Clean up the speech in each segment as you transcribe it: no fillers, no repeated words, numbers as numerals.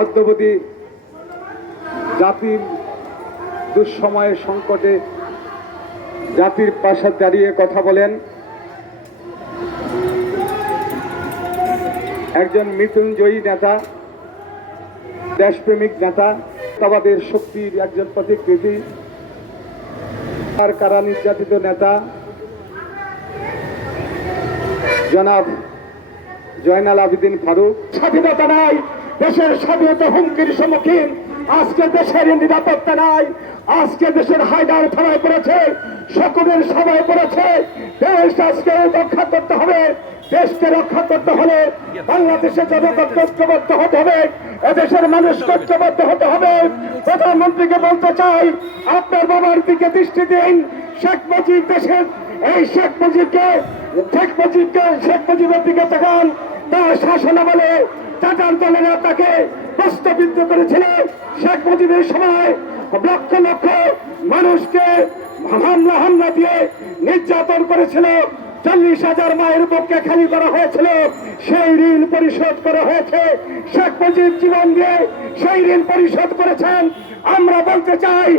অদ্যাবধি জাতির দুঃসময়ে সংকটে জাতির পাশে দাঁড়িয়ে কথা বলেন একজন মৃত্যুঞ্জয়ী নেতা, দেশপ্রেমিক নেতা, তাবাদের শক্তির একজন প্রতিকৃতি, আর কারা নির্যাতিত নেতা জনাব জয়নাল আবেদিন ফারুক। স্বাধীনতা নাই, দেশের স্বাধীনতা হুমকির সম্মুখীন। আজকে দেশের নিরাপত্তা নাই, আজকে দেশের হায়দার থানায় পড়েছে, সকলের সবাই পড়েছে। দেশ আজকে রক্ষা করতে হবে। দেশকে রক্ষা করতে হলে বাংলাদেশের জনতা ঐক্যবদ্ধ হতে হবে, এদেশের মানুষ ঐক্যবদ্ধ হতে হবে। প্রধানমন্ত্রীকে বলতে চাই, আপনার বাবার দিকে দৃষ্টি দিন। শেখ মুজিব দেশের এই শেখ মুজিবের দিকে তাকান। তার শাসনামলে টাটার দলেরা তাকে প্রশ্নবিদ্ধ করেছিল। শেখ মুজিবের সময় লক্ষ লক্ষ মানুষকে হামলা দিয়ে নির্যাতন করেছিল। 40,000 মায়ের বুককে খালি করা হয়েছিল, সেই ঋণ পরিশোধ করা হয়েছে। শেখ মুজিব জীবন দিয়ে সেই ঋণ পরিশোধ করেছেন। আমরা বলতে চাই,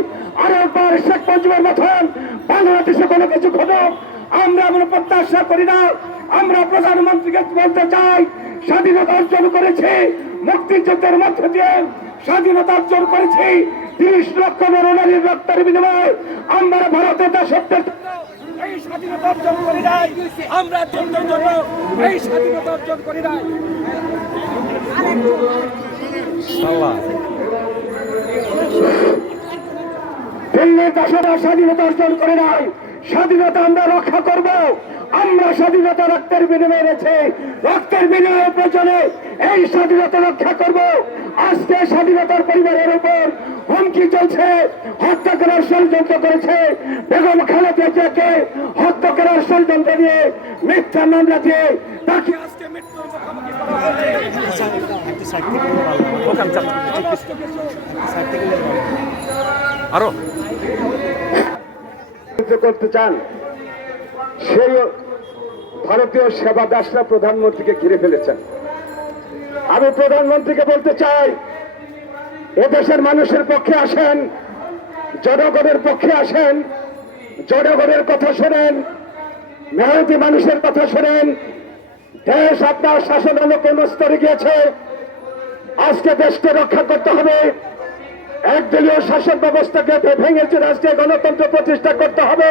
আরেকবার শেখ মুজিবের মতন বাংলাদেশে কোনো কিছু ঘটুক আমরা প্রত্যাশা করি না। আমরা প্রধানমন্ত্রীকে বলতে চাই, স্বাধীনতা অর্জন করেছি, মুক্তিযুদ্ধের মধ্য দিয়ে স্বাধীনতা অর্জন করেছি। 30 লক্ষ নরনারীর রক্তের বিনিময়ে আমরা ভারতের দাসত্বের এই স্বাধীনতা অর্জন করি নাই। আমরা যুদ্ধের জন্য এই স্বাধীনতা অর্জন করি নাই। দিল্লির দাসরা স্বাধীনতা অর্জন করে নাই। স্বাধীনতা আমরা রক্ষা করব। আমরা স্বাধীনতা রক্তের বিনিময়ে রয়েছে, রক্তের বিনিময়ে প্রয়োজনে এই স্বাধীনতা রক্ষা করব। আজকে স্বাধীনতার পরিবারের উপর হুমকি চলছে, হত্যা করার ষড়যন্ত্র করেছে। বেগম খালেদা জিয়াকে হত্যা করার ষড়যন্ত্র দিয়ে মিথ্যা মামলা দিয়ে তাকে আজকে মৃত্যুর মুখোমুখি করা আরো করতে চান, সেই ভারতীয় সেবা দাসরা প্রধানমন্ত্রীকে ঘিরে ফেলেছেন। আমি প্রধানমন্ত্রীকে বলতে চাই, এদেশের মানুষের পক্ষে আসেন, জনগণের পক্ষে আসেন, জনগণের কথা শোনেন, মেহনতি মানুষের কথা শোনেন। দেশ আপনার শাসনামলে কোন স্তরে গিয়েছে। আজকে দেশকে রক্ষা করতে হবে। একদলীয় শাসন ব্যবস্থাকে ভেঙেছে, রাষ্ট্রীয় গণতন্ত্র প্রতিষ্ঠা করতে হবে।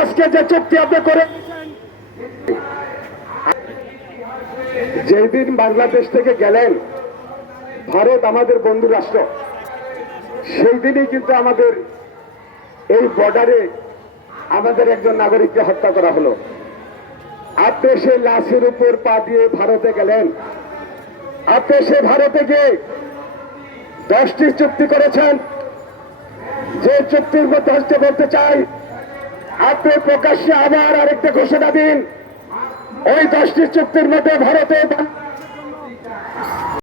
আজকে যে চুক্তি আপনি করে, যেদিন বাংলাদেশ থেকে গেলেন, ভারত আমাদের বন্ধু রাষ্ট্র, সেই দিনই কিন্তু আমাদের এই বর্ডারে আমাদের একজন নাগরিককে হত্যা করা হলো। আপনি সেই লাশের উপর পা দিয়ে ভারতে গেলেন। আপনি সে ভারতে গিয়ে 10টি চুক্তি করেছেন। যে চুক্তির মধ্যে আজকে বলতে চাই, আপনি প্রকাশ্যে আবার আরেকটা ঘোষণা দিন। ওই 10টি চুক্তির মধ্যে ভারতে